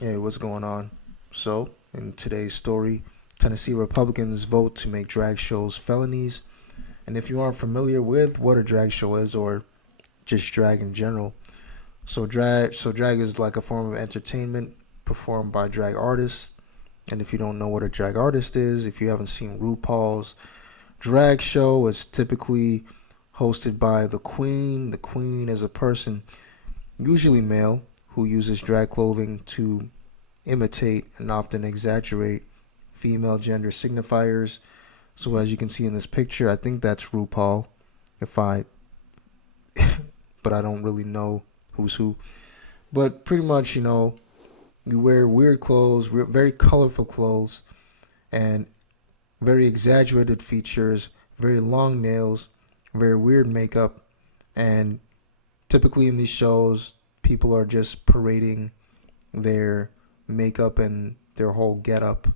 Hey, what's going on? So, in today's story, Tennessee Republicans vote to make drag shows felonies. And if you aren't familiar with what a drag show is, or just drag in general, so drag is like a form of entertainment performed by drag artists. And if you don't know what a drag artist is, if you haven't seen RuPaul's drag show, it's typically hosted by the queen. The queen is a person, usually male, who uses drag clothing to imitate and often exaggerate female gender signifiers. So as you can see in this picture, I think that's RuPaul. If I, but I don't really know who's who. But pretty much, you wear weird clothes, very colorful clothes, and very exaggerated features, very long nails, very weird makeup, and typically in these shows, people are just parading their makeup and their whole getup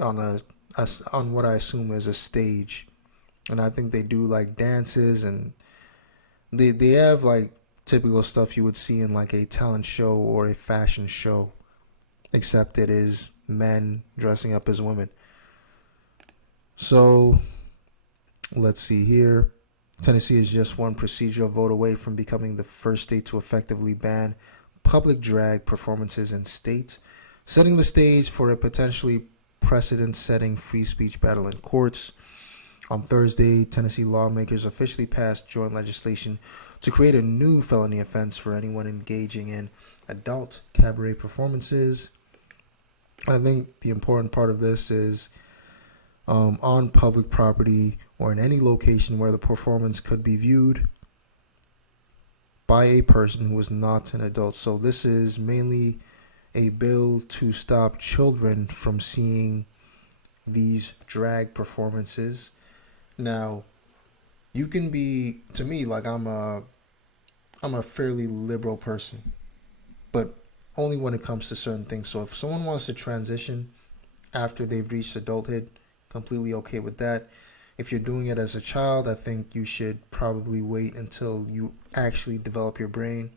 on on what I assume is a stage, and I think they do like dances and they have like typical stuff you would see in like a talent show or a fashion show, except it is men dressing up as women. So let's see here. Tennessee is just one procedural vote away from becoming the first state to effectively ban public drag performances in state, setting the stage for a potentially precedent setting free speech battle in courts. On Thursday, Tennessee lawmakers officially passed joint legislation to create a new felony offense for anyone engaging in adult cabaret performances. I think the important part of this is on public property or in any location where the performance could be viewed by a person who is not an adult. So this is mainly a bill to stop children from seeing these drag performances. Now, you can be to me like I'm a fairly liberal person, but only when it comes to certain things. So if someone wants to transition after they've reached adulthood, completely okay with that. If you're doing it as a child, I think you should probably wait until you actually develop your brain.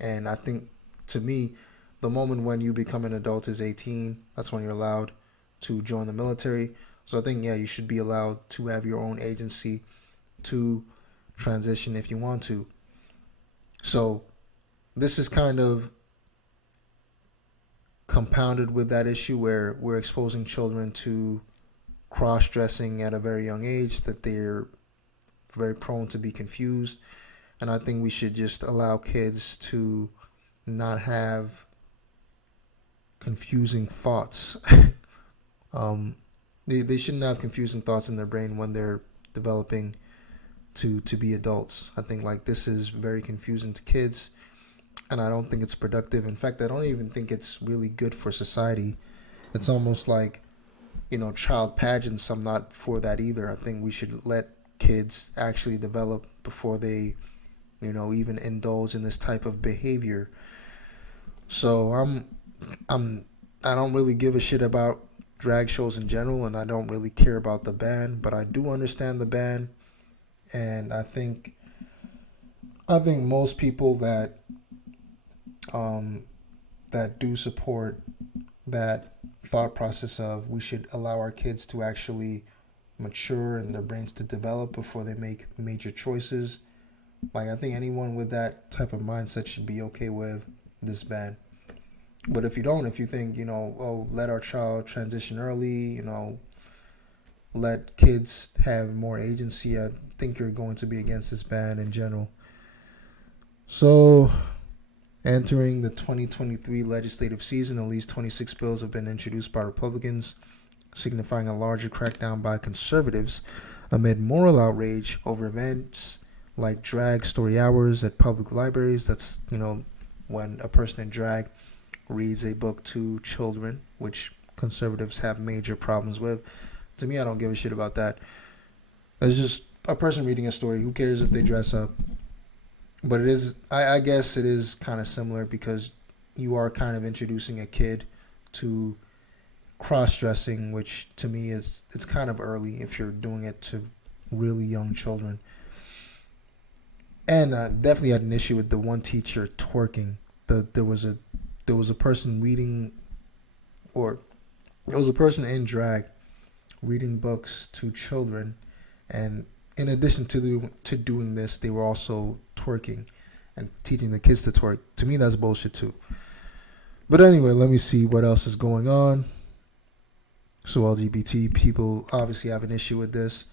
And I think to me, the moment when you become an adult is 18. That's when you're allowed to join the military. So I think, yeah, you should be allowed to have your own agency to transition if you want to. So this is kind of compounded with that issue where we're exposing children to cross dressing at a very young age, that they're very prone to be confused. And I think we should just allow kids to not have confusing thoughts. They shouldn't have confusing thoughts in their brain when they're developing to be adults. I think like this is very confusing to kids, and I don't think it's productive. In fact, I don't even think it's really good for society. It's almost like, child pageants. I'm not for that either. I think we should let kids actually develop before they, even indulge in this type of behavior. So I'm I don't really give a shit about drag shows in general, and I don't really care about the ban, but I do understand the ban, and I think most people um that do support that thought process of we should allow our kids to actually mature and their brains to develop before they make major choices. Like I think anyone with that type of mindset should be okay with this ban. But if you don't, if you think, oh, let our child transition early, let kids have more agency, I think you're going to be against this ban in general. So, entering the 2023 legislative season, at least 26 bills have been introduced by Republicans, signifying a larger crackdown by conservatives amid moral outrage over events like drag story hours at public libraries. That's, when a person in drag reads a book to children, which conservatives have major problems with. To me, I don't give a shit about that. It's just a person reading a story. Who cares if they dress up? But it is, I guess it is kind of similar because you are kind of introducing a kid to cross dressing, which to me is it's kind of early if you're doing it to really young children. And definitely had an issue with the one teacher twerking. There was a there was a person reading, or there was a person in drag reading books to children, and in addition to doing this, they were also twerking and teaching the kids to twerk. To me, that's bullshit too. But anyway, let me see what else is going on. So LGBT people obviously have an issue with this.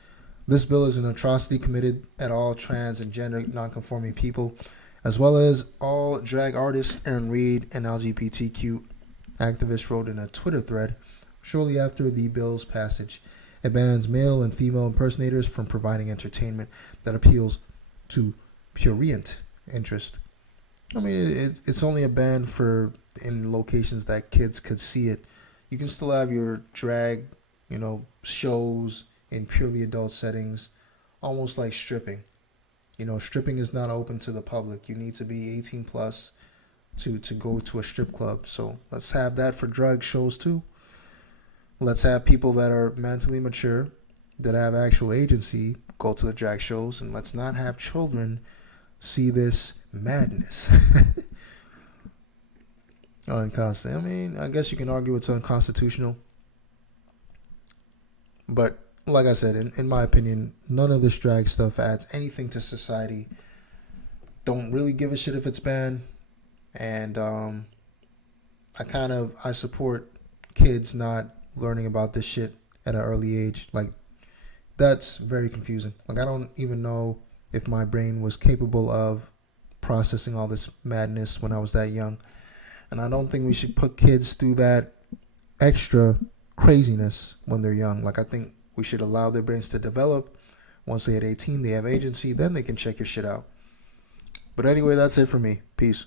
This bill is an atrocity committed at all trans and gender nonconforming people, as well as all drag artists. Aaron Reed, an LGBTQ activist, wrote in a Twitter thread shortly after the bill's passage. It bans male and female impersonators from providing entertainment that appeals to prurient interest. I mean, it's only a ban for in locations that kids could see it. You can still have your drag, shows in purely adult settings, almost like stripping. Stripping is not open to the public. You need to be 18 plus to go to a strip club. So let's have that for drag shows too. Let's have people that are mentally mature, that have actual agency, go to the drag shows, and let's not have children see this madness. Unconstitutional. I mean, I guess you can argue it's unconstitutional. But like I said, in my opinion, none of this drag stuff adds anything to society. Don't really give a shit if it's banned. And I support kids not learning about this shit at an early age. Like, that's very confusing. Like, I don't even know if my brain was capable of processing all this madness when I was that young. And I don't think we should put kids through that extra craziness when they're young. Like, I think we should allow their brains to develop. Once they hit 18, they have agency. Then they can check your shit out. But anyway, that's it for me. Peace.